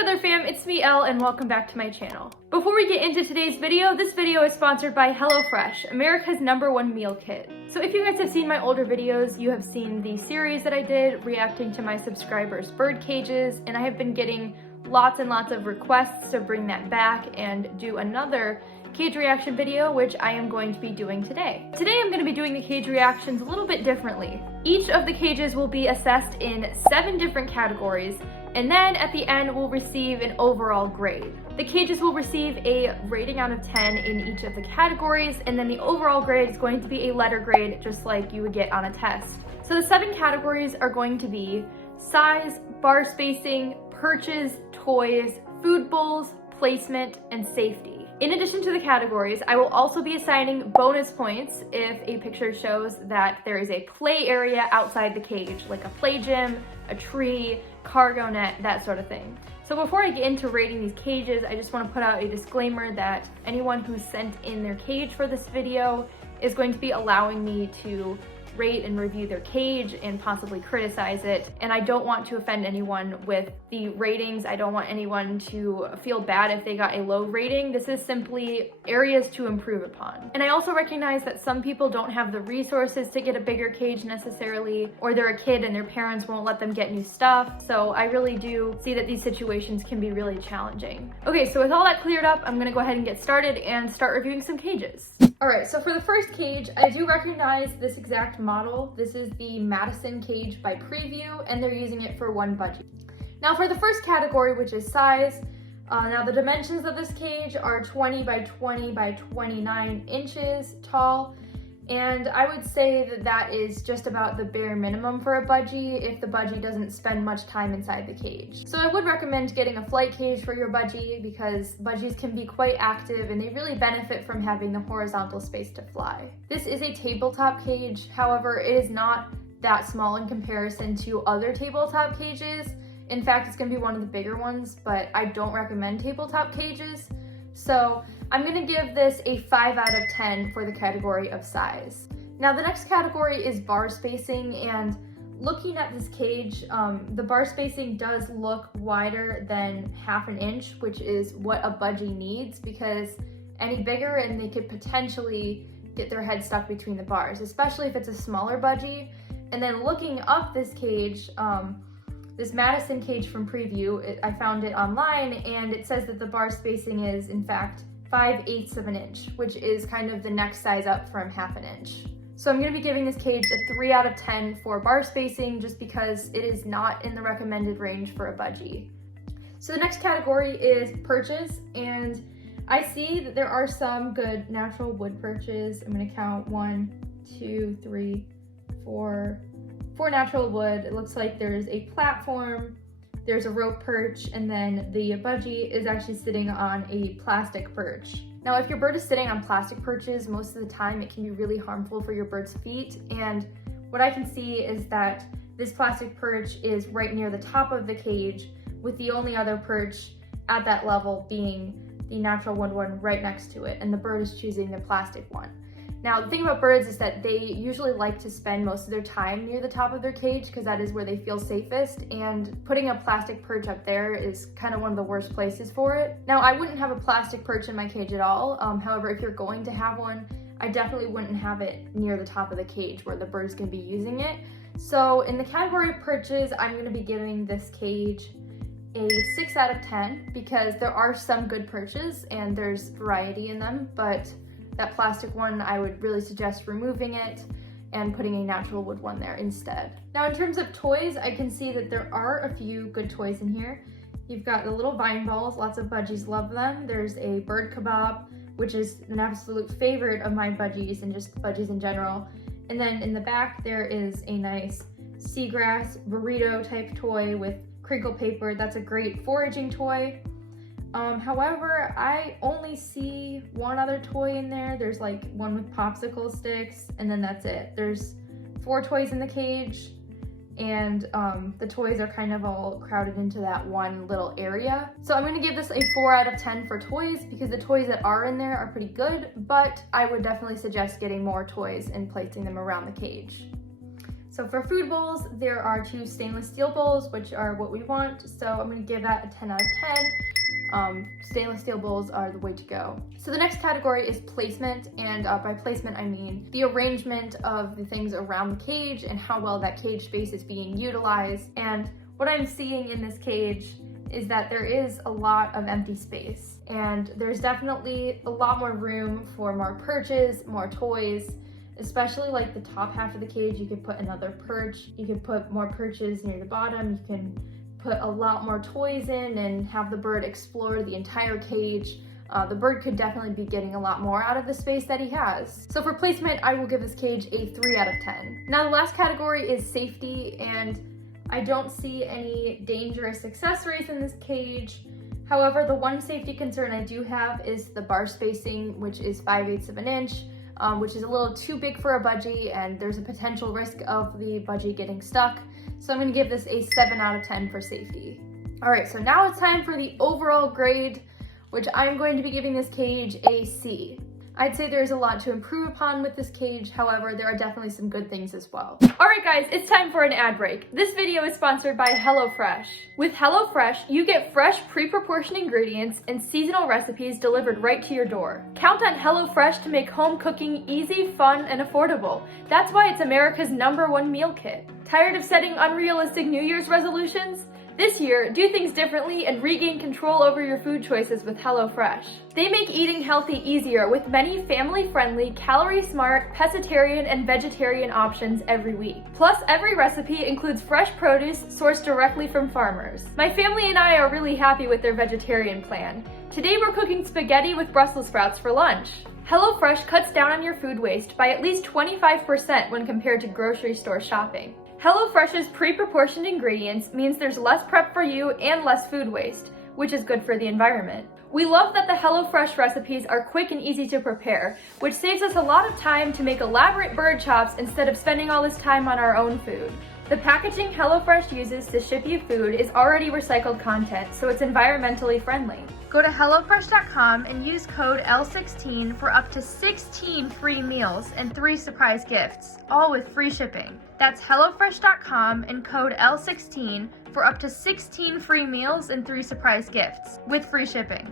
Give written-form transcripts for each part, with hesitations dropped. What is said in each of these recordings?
Feather Fam, it's me Elle and welcome back to my channel. Before we get into today's video, this video is sponsored by HelloFresh, America's #1 meal kit. So if you guys have seen my older videos, you have seen the series that I did reacting to my subscribers' bird cages, and I have been getting lots and lots of requests to bring that back and do another cage reaction video, which I am going to be doing today. Today I'm going to be doing the cage reactions a little bit differently. Each of the cages will be assessed in 7 different categories, and then at the end we'll receive an overall grade. The cages will receive a rating out of 10 in each of the categories, and then the overall grade is going to be a letter grade just like you would get on a test. So the 7 categories are going to be size, bar spacing, perches, toys, food bowls, placement, and safety. In addition to the categories, I will also be assigning bonus points if a picture shows that there is a play area outside the cage, like a play gym, a tree, cargo net, that sort of thing. So before I get into rating these cages, I just want to put out a disclaimer that anyone who sent in their cage for this video is going to be allowing me to rate and review their cage and possibly criticize it, and I don't want to offend anyone with the ratings. I don't want anyone to feel bad if they got a low rating. This is simply areas to improve upon. And I also recognize that some people don't have the resources to get a bigger cage necessarily, or they're a kid and their parents won't let them get new stuff, so I really do see that these situations can be really challenging. Okay, so with all that cleared up, I'm gonna go ahead and get started and start reviewing some cages. Alright, so for the first cage, I do recognize this exact model. This is the Madison Cage by Preview, and they're using it for one Budgie. Now for the first category, which is size, now the dimensions of this cage are 20 by 20 by 29 inches tall, and I would say that that is just about the bare minimum for a Budgie if the Budgie doesn't spend much time inside the cage. So I would recommend getting a flight cage for your Budgie because Budgies can be quite active and they really benefit from having the horizontal space to fly. This is a tabletop cage, however, it is not that small in comparison to other tabletop cages. In fact, it's gonna be one of the bigger ones, but I don't recommend tabletop cages. So I'm gonna give this a 5 out of 10 for the category of size. Now the next category is bar spacing, and looking at this cage, the bar spacing does look wider than 1/2 inch, which is what a Budgie needs, because any bigger and they could potentially get their head stuck between the bars, especially if it's a smaller Budgie. And then looking up this cage, this Madison Cage from Preview, I found it online, and it says that the bar spacing is in fact 5/8 of an inch, which is kind of the next size up from 1/2 inch. So I'm gonna be giving this cage a 3 out of 10 for bar spacing, just because it is not in the recommended range for a Budgie. So the next category is perches, and I see that there are some good natural wood perches. I'm gonna count 1, 2, 3, 4 natural wood. It looks like there's a platform, there's a rope perch, and then the Budgie is actually sitting on a plastic perch. Now, if your bird is sitting on plastic perches, most of the time it can be really harmful for your bird's feet. And what I can see is that this plastic perch is right near the top of the cage, with the only other perch at that level being the natural wood one right next to it, and the bird is choosing the plastic one. Now, the thing about birds is that they usually like to spend most of their time near the top of their cage because that is where they feel safest, and putting a plastic perch up there is kind of one of the worst places for it. Now, I wouldn't have a plastic perch in my cage at all. However, if you're going to have one, I definitely wouldn't have it near the top of the cage where the bird's gonna be using it. So in the category of perches, I'm gonna be giving this cage a 6 out of 10 because there are some good perches and there's variety in them, but that plastic one, I would really suggest removing it and putting a natural wood one there instead. Now in terms of toys, I can see that there are a few good toys in here. You've got the little vine balls, lots of Budgies love them. There's a bird kebab, which is an absolute favorite of my Budgies and just Budgies in general. And then in the back, there is a nice seagrass burrito type toy with crinkle paper. That's a great foraging toy. However, I only see one other toy in there. There's like one with popsicle sticks, and then that's it. There's 4 toys in the cage, and the toys are kind of all crowded into that one little area. So I'm gonna give this a 4 out of 10 for toys because the toys that are in there are pretty good, but I would definitely suggest getting more toys and placing them around the cage. So for food bowls, there are 2 stainless steel bowls, which are what we want. So I'm gonna give that a 10 out of 10. Stainless steel bowls are the way to go. So the next category is placement, and by placement I mean the arrangement of the things around the cage and how well that cage space is being utilized. And what I'm seeing in this cage is that there is a lot of empty space, and there's definitely a lot more room for more perches, more toys, especially like the top half of the cage. You could put another perch, you could put more perches near the bottom, you can put a lot more toys in and have the bird explore the entire cage. The bird could definitely be getting a lot more out of the space that he has. So for placement, I will give this cage a 3 out of 10. Now the last category is safety, and I don't see any dangerous accessories in this cage. However, the one safety concern I do have is the bar spacing, which is 5/8 of an inch, which is a little too big for a budgie, and there's a potential risk of the budgie getting stuck. So I'm gonna give this a 7 out of 10 for safety. All right, so now it's time for the overall grade, which I'm going to be giving this cage a C. I'd say there's a lot to improve upon with this cage, however, there are definitely some good things as well. Alright guys, it's time for an ad break. This video is sponsored by HelloFresh. With HelloFresh, you get fresh, pre-proportioned ingredients and seasonal recipes delivered right to your door. Count on HelloFresh to make home cooking easy, fun, and affordable. That's why it's America's #1 meal kit. Tired of setting unrealistic New Year's resolutions? This year, do things differently and regain control over your food choices with HelloFresh. They make eating healthy easier with many family-friendly, calorie-smart, pescatarian, and vegetarian options every week. Plus, every recipe includes fresh produce sourced directly from farmers. My family and I are really happy with their vegetarian plan. Today we're cooking spaghetti with Brussels sprouts for lunch. HelloFresh cuts down on your food waste by at least 25% when compared to grocery store shopping. HelloFresh's pre-proportioned ingredients means there's less prep for you and less food waste, which is good for the environment. We love that the HelloFresh recipes are quick and easy to prepare, which saves us a lot of time to make elaborate bird chops instead of spending all this time on our own food. The packaging HelloFresh uses to ship you food is already recycled content, so it's environmentally friendly. Go to HelloFresh.com and use code L16 for up to 16 free meals and 3 surprise gifts, all with free shipping. That's HelloFresh.com and code L16 for up to 16 free meals and 3 surprise gifts, with free shipping.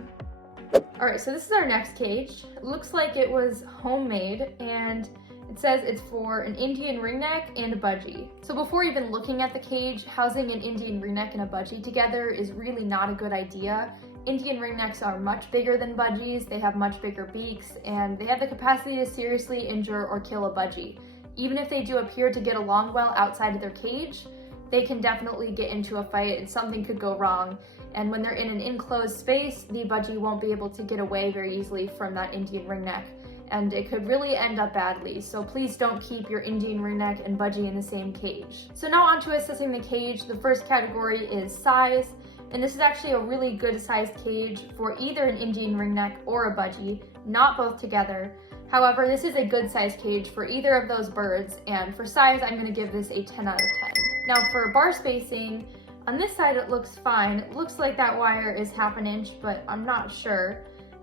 Alright, so this is our next cage. It looks like it was homemade, and it says it's for an Indian ringneck and a budgie. So before even looking at the cage, housing an Indian ringneck and a budgie together is really not a good idea. Indian ringnecks are much bigger than budgies, they have much bigger beaks, and they have the capacity to seriously injure or kill a budgie. Even if they do appear to get along well outside of their cage, they can definitely get into a fight and something could go wrong. And when they're in an enclosed space, the budgie won't be able to get away very easily from that Indian ringneck, and it could really end up badly. So please don't keep your Indian ringneck and budgie in the same cage. So now on to assessing the cage. The first category is size, and this is actually a really good sized cage for either an Indian ringneck or a budgie, not both together. However, this is a good sized cage for either of those birds, and for size, I'm gonna give this a 10 out of 10. Now for bar spacing, on this side it looks fine. It looks like that wire is 1/2 inch, but I'm not sure.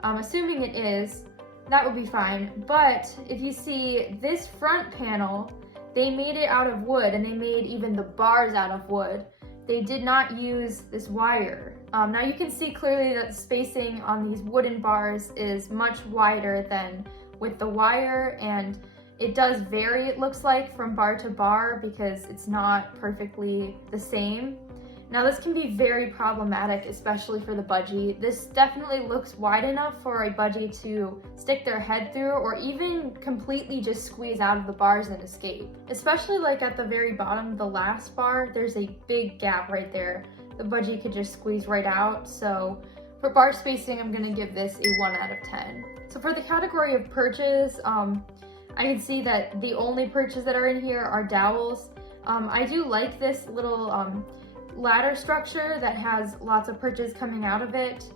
Assuming it is, that would be fine. But if you see this front panel, they made it out of wood, and they made even the bars out of wood. They did not use this wire. Now you can see clearly that the spacing on these wooden bars is much wider than with the wire, and it does vary, it looks like, from bar to bar because it's not perfectly the same. Now this can be very problematic, especially for the budgie. This definitely looks wide enough for a budgie to stick their head through, or even completely just squeeze out of the bars and escape. Especially like at the very bottom, the last bar, there's a big gap right there. The budgie could just squeeze right out. So for bar spacing, I'm gonna give this a 1 out of 10. So for the category of perches, I can see that the only perches that are in here are dowels. I do like this little ladder structure that has lots of perches coming out of it.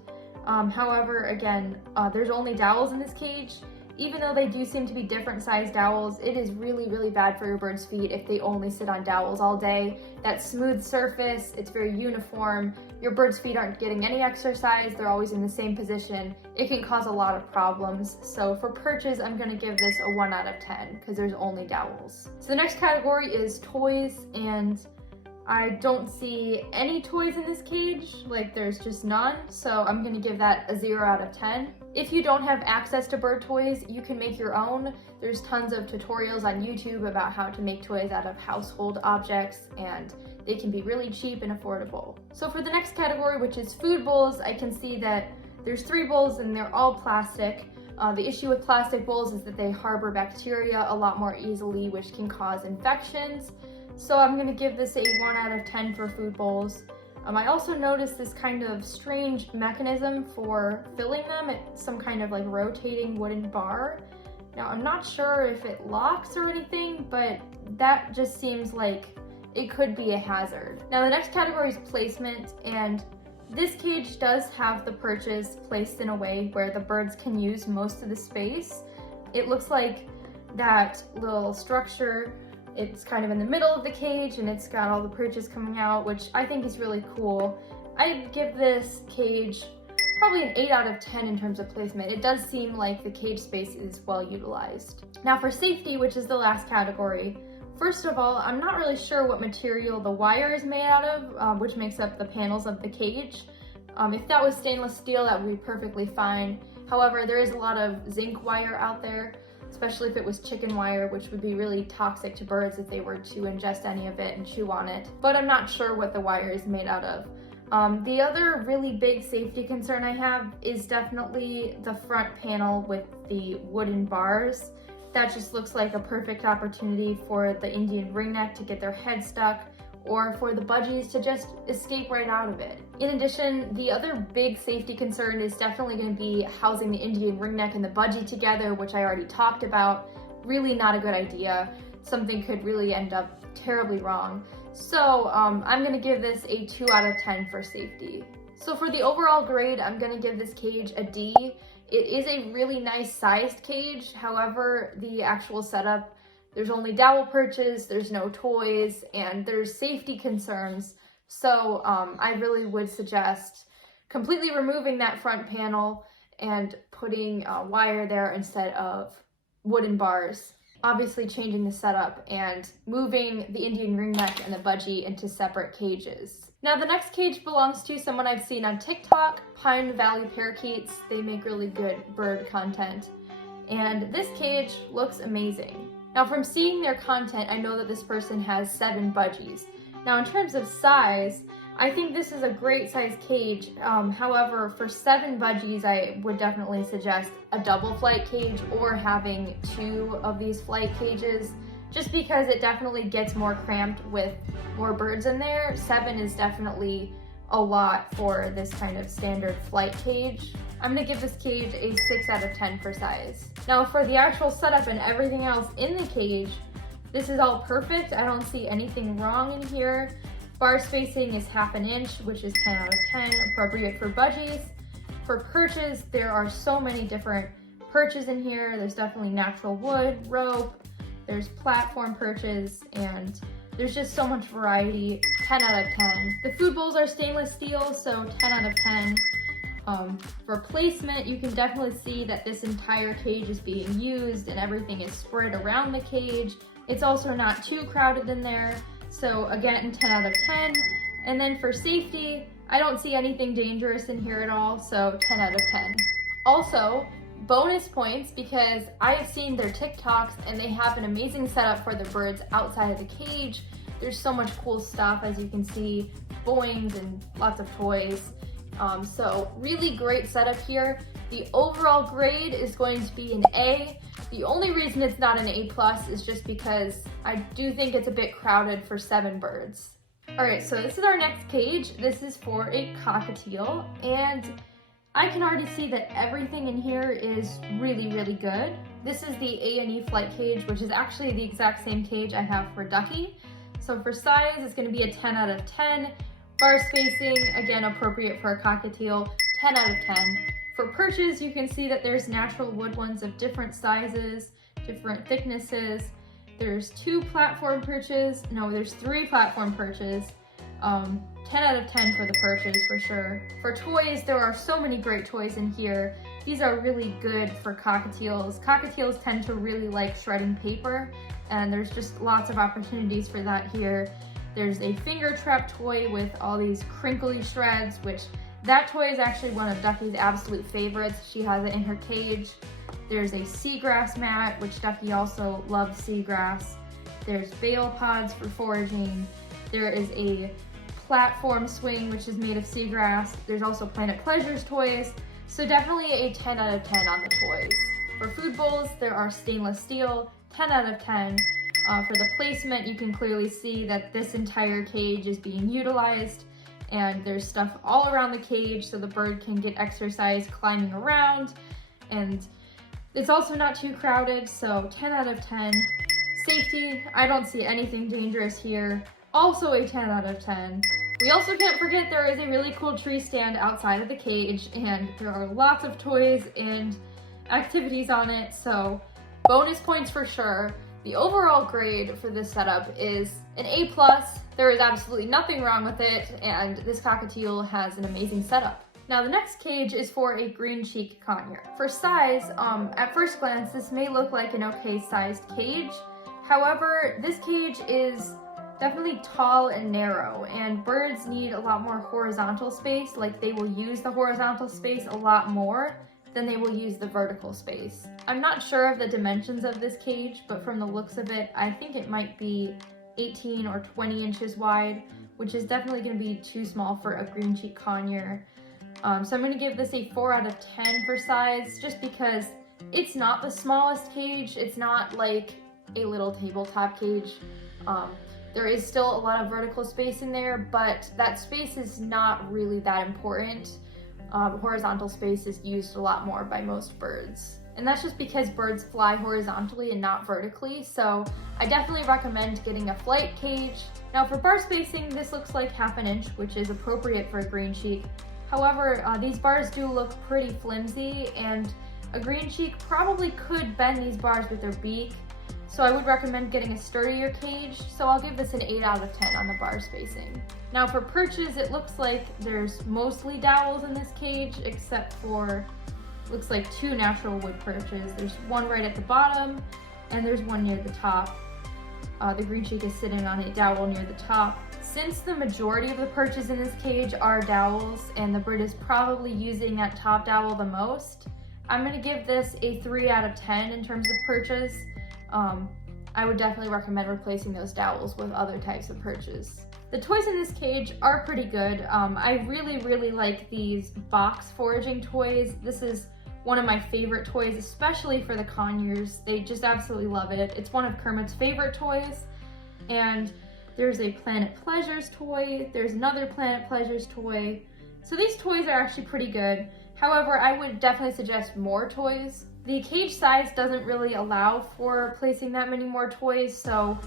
However, again, there's only dowels in this cage. Even though they do seem to be different sized dowels, it is really, really bad for your bird's feet if they only sit on dowels all day. That smooth surface, it's very uniform. your bird's feet aren't getting any exercise, they're always in the same position, it can cause a lot of problems. So for perches, I'm gonna give this a 1 out of 10 because there's only dowels. So the next category is toys, and I don't see any toys in this cage, like there's just none, so I'm gonna give that a 0 out of 10. If you don't have access to bird toys, you can make your own. There's tons of tutorials on YouTube about how to make toys out of household objects, and they can be really cheap and affordable. So for the next category, which is food bowls, I can see that there's 3 bowls and they're all plastic. The issue with plastic bowls is that they harbor bacteria a lot more easily, which can cause infections. So I'm gonna give this a 1 out of 10 for food bowls. I also noticed this kind of strange mechanism for filling them. It's some kind of like rotating wooden bar. Now I'm not sure if it locks or anything, but that just seems like it could be a hazard. Now the next category is placement, and this cage does have the perches placed in a way where the birds can use most of the space. It looks like that little structure, it's kind of in the middle of the cage and it's got all the perches coming out, which I think is really cool. I'd give this cage probably an 8 out of 10 in terms of placement. It does seem like the cage space is well utilized. Now for safety, which is the last category, first of all, I'm not really sure what material the wire is made out of, which makes up the panels of the cage. If that was stainless steel, that would be perfectly fine. However, there is a lot of zinc wire out there, especially if it was chicken wire, which would be really toxic to birds if they were to ingest any of it and chew on it. But I'm not sure what the wire is made out of. The other really big safety concern I have is definitely the front panel with the wooden bars. That just looks like a perfect opportunity for the Indian ringneck to get their head stuck, or for the budgies to just escape right out of it. In addition, the other big safety concern is definitely going to be housing the Indian ringneck and the budgie together, which I already talked about. Really not a good idea. Something could really end up terribly wrong. So I'm going to give this a 2 out of 10 for safety. So for the overall grade, I'm going to give this cage a D. It is a really nice sized cage. However, the actual setup, there's only dowel perches, there's no toys, and there's safety concerns. So I really would suggest completely removing that front panel and putting wire there instead of wooden bars. Obviously changing the setup and moving the Indian ringneck and the budgie into separate cages. Now the next cage belongs to someone I've seen on TikTok, Pine Valley Parakeets. They make really good bird content. And this cage looks amazing. Now from seeing their content, I know that this person has 7 budgies. Now in terms of size, I think this is a great size cage. However, for 7 budgies, I would definitely suggest a double flight cage or having 2 of these flight cages, just because it definitely gets more cramped with more birds in there. 7 is definitely a lot for this kind of standard flight cage. I'm gonna give this cage a 6 out of 10 for size. Now for the actual setup and everything else in the cage, this is all perfect. I don't see anything wrong in here. Bar spacing is 1/2 inch, which is 10 out of 10, appropriate for budgies. For perches, there are so many different perches in here. There's definitely natural wood, rope, there's platform perches, and there's just so much variety. 10 out of 10. The food bowls are stainless steel, so 10 out of 10. For placement, you can definitely see that this entire cage is being used and everything is spread around the cage. It's also not too crowded in there. So again, 10 out of 10. And then for safety, I don't see anything dangerous in here at all, so 10 out of 10. Also, bonus points because I have seen their TikToks and they have an amazing setup for the birds outside of the cage. There's so much cool stuff, as you can see, boings and lots of toys. So really great setup here. The overall grade is going to be an A. The only reason it's not an A+ is just because I do think it's a bit crowded for 7 birds. All right, so this is our next cage. This is for a cockatiel, and I can already see that everything in here is really, really good. This is the A&E flight cage, which is actually the exact same cage I have for Ducky. So for size, it's gonna be a 10 out of 10. Bar spacing, again, appropriate for a cockatiel, 10 out of 10. For perches, you can see that there's natural wood ones of different sizes, different thicknesses. There's 2 platform perches. No, there's 3 platform perches. 10 out of 10 for the perches for sure. For toys, there are so many great toys in here. These are really good for cockatiels. Cockatiels tend to really like shredding paper, and there's just lots of opportunities for that here. There's a finger trap toy with all these crinkly shreds, which that toy is actually one of Ducky's absolute favorites. She has it in her cage. There's a seagrass mat, which Ducky also loves seagrass. There's bale pods for foraging. There is a platform swing, which is made of seagrass. There's also Planet Pleasures toys. So definitely a 10 out of 10 on the toys. For food bowls, there are stainless steel, 10 out of 10. For the placement, you can clearly see that this entire cage is being utilized, and there's stuff all around the cage so the bird can get exercise climbing around, and it's also not too crowded, so 10 out of 10. Safety, I don't see anything dangerous here. Also a 10 out of 10. We also can't forget there is a really cool tree stand outside of the cage, and there are lots of toys and activities on it, so bonus points for sure. The overall grade for this setup is an A+. There is absolutely nothing wrong with it, and this cockatiel has an amazing setup. Now the next cage is for a green cheek conure. For size, at first glance, this may look like an okay sized cage. However, this cage is definitely tall and narrow, and birds need a lot more horizontal space. Like, they will use the horizontal space a lot more than they will use the vertical space. I'm not sure of the dimensions of this cage, but from the looks of it, I think it might be 18 or 20 inches wide, which is definitely going to be too small for a green cheek conure. So I'm going to give this a 4 out of 10 for size, just because it's not the smallest cage. It's not like a little tabletop cage. There is still a lot of vertical space in there, but that space is not really that important. Horizontal space is used a lot more by most birds. And that's just because birds fly horizontally and not vertically, so I definitely recommend getting a flight cage. Now for bar spacing, this looks like ½ an inch, which is appropriate for a green cheek. However, these bars do look pretty flimsy, and a green cheek probably could bend these bars with their beak, so I would recommend getting a sturdier cage, so I'll give this an 8 out of 10 on the bar spacing. Now for perches, it looks like there's mostly dowels in this cage, except for, looks like 2 natural wood perches. There's one right at the bottom, and there's one near the top. The green cheek is sitting on a dowel near the top. Since the majority of the perches in this cage are dowels, and the bird is probably using that top dowel the most, I'm gonna give this a 3 out of 10 in terms of perches. I would definitely recommend replacing those dowels with other types of perches. The toys in this cage are pretty good. I really like these box foraging toys. This is one of my favorite toys, especially for the conures. They just absolutely love it. It's one of Kermit's favorite toys. And there's a Planet Pleasures toy. There's another Planet Pleasures toy. So these toys are actually pretty good. However, I would definitely suggest more toys. The cage size doesn't really allow for placing that many more toys, so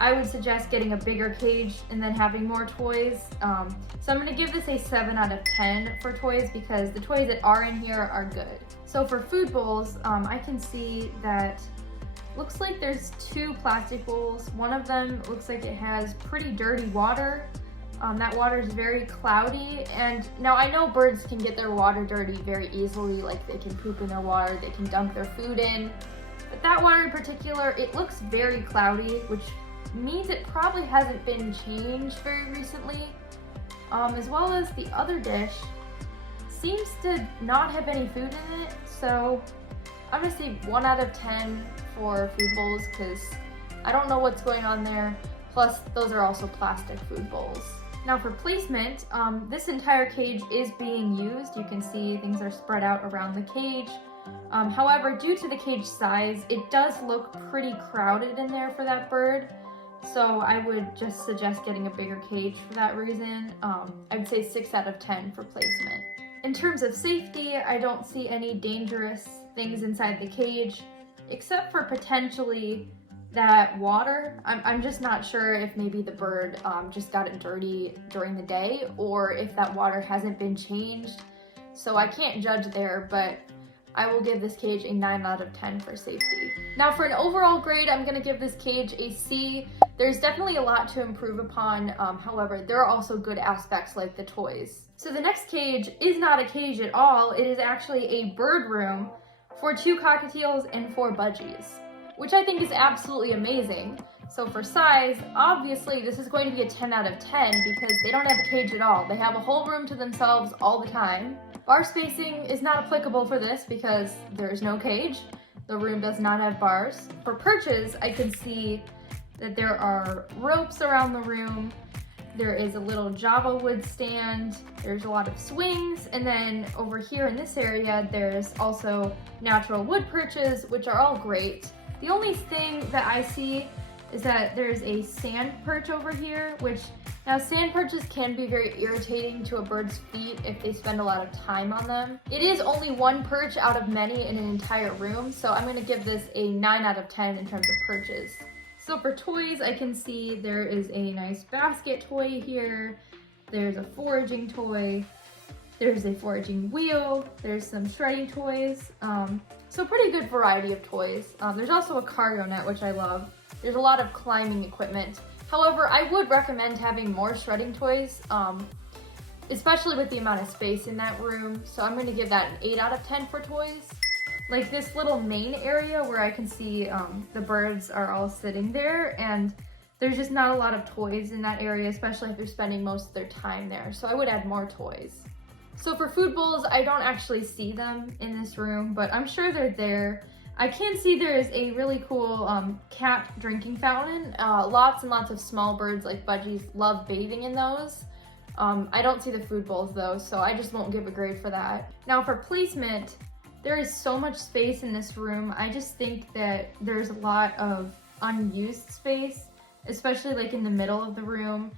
I would suggest getting a bigger cage and then having more toys. So I'm going to give this a 7 out of 10 for toys, because the toys that are in here are good. So for food bowls, I can see that looks like there's 2 plastic bowls. One of them looks like it has pretty dirty water. That water is very cloudy, and now I know birds can get their water dirty very easily, like they can poop in their water, they can dunk their food in, but that water in particular, it looks very cloudy, which means it probably hasn't been changed very recently, as well as the other dish seems to not have any food in it, so I'm gonna say 1 out of 10 for food bowls, because I don't know what's going on there, plus those are also plastic food bowls. Now for placement, this entire cage is being used. You can see things are spread out around the cage. However, due to the cage size, it does look pretty crowded in there for that bird. So I would just suggest getting a bigger cage for that reason. I'd say 6 out of 10 for placement. In terms of safety, I don't see any dangerous things inside the cage, except for potentially that water. I'm just not sure if maybe the bird just got it dirty during the day, or if that water hasn't been changed. So I can't judge there, but I will give this cage a 9 out of 10 for safety. Now for an overall grade, I'm gonna give this cage a C. There's definitely a lot to improve upon, however, there are also good aspects like the toys. So the next cage is not a cage at all, it is actually a bird room for 2 cockatiels and 4 budgies, which I think is absolutely amazing. So for size, obviously this is going to be a 10 out of 10 because they don't have a cage at all. They have a whole room to themselves all the time. Bar spacing is not applicable for this because there's no cage. The room does not have bars. For perches, I can see that there are ropes around the room. There is a little Java wood stand. There's a lot of swings. And then over here in this area, there's also natural wood perches, which are all great. The only thing that I see is that there's a sand perch over here, which now sand perches can be very irritating to a bird's feet if they spend a lot of time on them. It is only 1 perch out of many in an entire room, so I'm gonna give this a 9 out of 10 in terms of perches. So for toys, I can see there is a nice basket toy here. There's a foraging toy. There's a foraging wheel. There's some shredding toys. So pretty good variety of toys. There's also a cargo net, which I love. There's a lot of climbing equipment. However, I would recommend having more shredding toys, especially with the amount of space in that room. So I'm going to give that an 8 out of 10 for toys. Like this little main area where I can see the birds are all sitting there, and there's just not a lot of toys in that area, especially if they're spending most of their time there. So I would add more toys. So for food bowls, I don't actually see them in this room, but I'm sure they're there. I can see there is a really cool capped drinking fountain. Lots and lots of small birds like budgies love bathing in those. I don't see the food bowls though, so I just won't give a grade for that. Now for placement, there is so much space in this room. I just think that there's a lot of unused space, especially like in the middle of the room.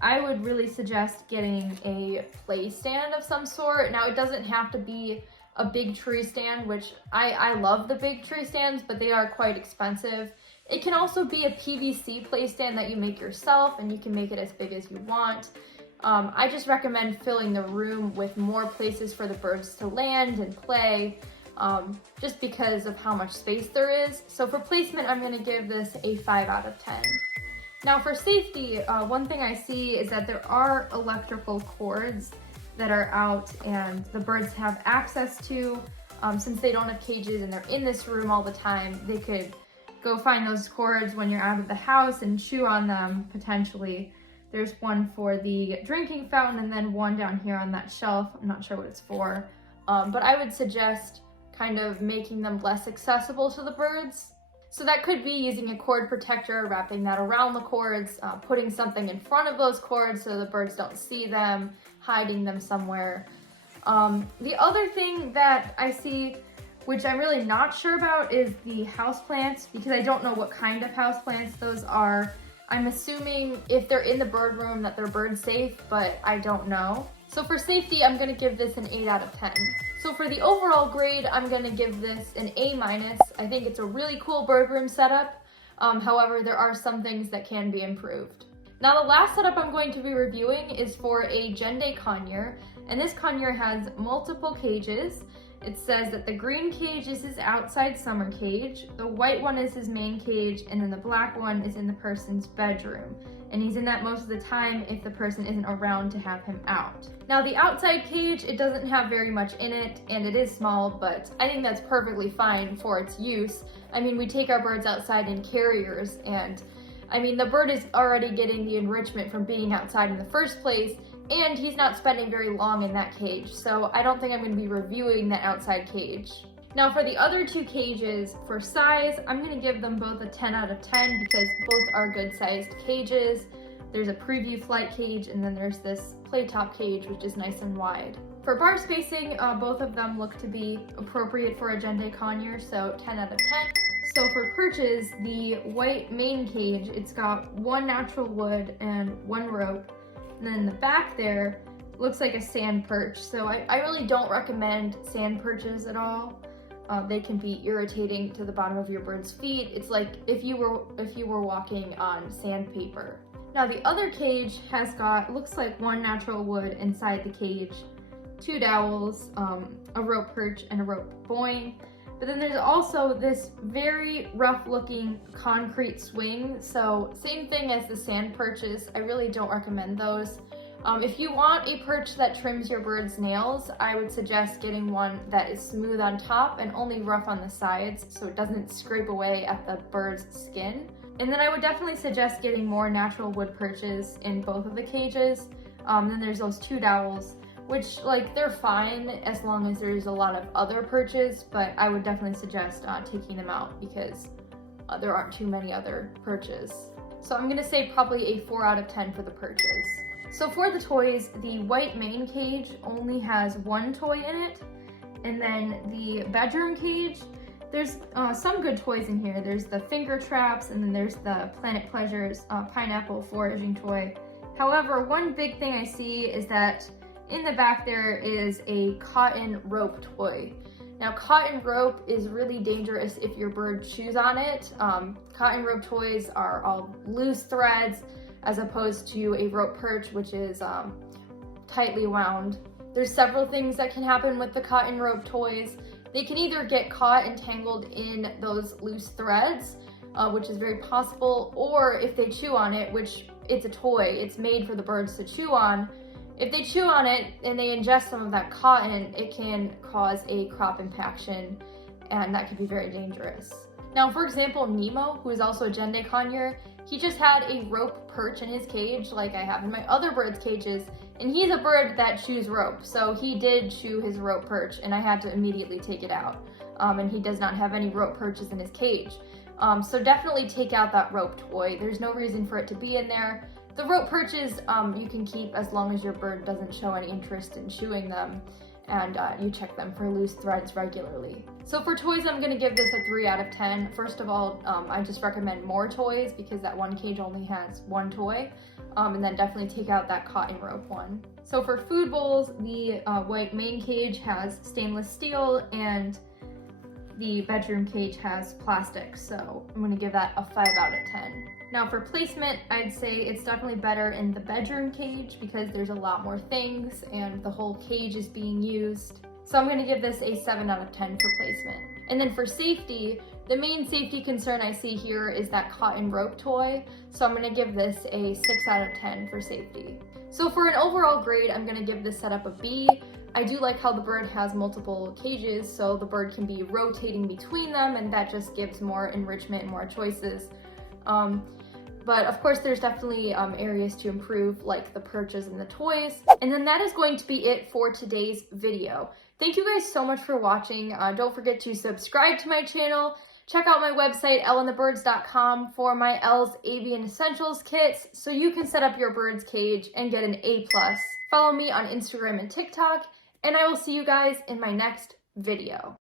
I would really suggest getting a play stand of some sort. Now it doesn't have to be a big tree stand, which I love the big tree stands, but they are quite expensive. It can also be a PVC play stand that you make yourself, and you can make it as big as you want. I just recommend filling the room with more places for the birds to land and play, just because of how much space there is. So for placement, I'm going to give this a 5 out of 10. Now for safety, one thing I see is that there are electrical cords that are out and the birds have access to. Since they don't have cages and they're in this room all the time, they could go find those cords when you're out of the house and chew on them, potentially. There's one for the drinking fountain and then one down here on that shelf. I'm not sure what it's for, but I would suggest kind of making them less accessible to the birds. So that could be using a cord protector, wrapping that around the cords, putting something in front of those cords so the birds don't see them, hiding them somewhere. The other thing that I see, which I'm really not sure about, is the houseplants, because I don't know what kind of houseplants those are. I'm assuming if they're in the bird room that they're bird safe, but I don't know. So for safety, I'm gonna give this an 8 out of 10. So for the overall grade, I'm gonna give this an A-. I think it's a really cool bird room setup. However, there are some things that can be improved. Now the last setup I'm going to be reviewing is for a Jenday conure, and this conure has multiple cages. It says that the green cage is his outside summer cage, the white one is his main cage, and then the black one is in the person's bedroom. And he's in that most of the time if the person isn't around to have him out. Now the outside cage, it doesn't have very much in it, and it is small, but I think that's perfectly fine for its use. I mean, we take our birds outside in carriers, and I mean, the bird is already getting the enrichment from being outside in the first place, and he's not spending very long in that cage, so I don't think I'm going to be reviewing that outside cage. Now for the other 2 cages, for size, I'm going to give them both a 10 out of 10 because both are good sized cages. There's a preview flight cage, and then there's this play top cage, which is nice and wide. For bar spacing, both of them look to be appropriate for a Jenday conure, so 10 out of 10. So for perches, the white main cage, it's got 1 natural wood and 1 rope. And then in the back there, looks like a sand perch. So I really don't recommend sand perches at all. They can be irritating to the bottom of your bird's feet. It's like if you were walking on sandpaper. Now the other cage has got, looks like 1 natural wood inside the cage, 2 dowels, a rope perch, and a rope boing. But then there's also this very rough looking concrete swing. So same thing as the sand perches. I really don't recommend those. If you want a perch that trims your bird's nails, I would suggest getting one that is smooth on top and only rough on the sides so it doesn't scrape away at the bird's skin. And then I would definitely suggest getting more natural wood perches in both of the cages. Then there's those 2 dowels, which like they're fine as long as there's a lot of other perches, but I would definitely suggest taking them out because there aren't too many other perches. So I'm gonna say probably a 4 out of 10 for the perches. So for the toys, the white main cage only has 1 toy in it. And then the bedroom cage, there's some good toys in here. There's the finger traps, and then there's the Planet Pleasures pineapple foraging toy. However, one big thing I see is that in the back there is a cotton rope toy. Now cotton rope is really dangerous if your bird chews on it. Cotton rope toys are all loose threads, as opposed to a rope perch, which is tightly wound. There's several things that can happen with the cotton rope toys. They can either get caught and tangled in those loose threads, which is very possible, or if they chew on it, which it's a toy, it's made for the birds to chew on. If they chew on it and they ingest some of that cotton, it can cause a crop impaction, and that could be very dangerous. Now, for example, Nemo, who is also a Jenday conure, he just had a rope perch in his cage like I have in my other birds' cages, and he's a bird that chews rope, so he did chew his rope perch and I had to immediately take it out. And he does not have any rope perches in his cage. So definitely take out that rope toy. There's no reason for it to be in there. The rope perches you can keep as long as your bird doesn't show any interest in chewing them, and you check them for loose threads regularly. So for toys, I'm gonna give this a 3 out of 10. First of all, I just recommend more toys because that one cage only has 1 toy. And then definitely take out that cotton rope one. So for food bowls, the white main cage has stainless steel and the bedroom cage has plastic. So I'm gonna give that a 5 out of 10. Now for placement, I'd say it's definitely better in the bedroom cage because there's a lot more things and the whole cage is being used. So I'm gonna give this a 7 out of 10 for placement. And then for safety, the main safety concern I see here is that cotton rope toy. So I'm gonna give this a 6 out of 10 for safety. So for an overall grade, I'm gonna give this setup a B. I do like how the bird has multiple cages, so the bird can be rotating between them, and that just gives more enrichment and more choices. But of course there's definitely areas to improve, like the perches and the toys. And then that is going to be it for today's video. Thank you guys so much for watching. Don't forget to subscribe to my channel. Check out my website, elleandthebirds.com, for my Elle's Avian Essentials kits, so you can set up your bird's cage and get an A+. Follow me on Instagram and TikTok, and I will see you guys in my next video.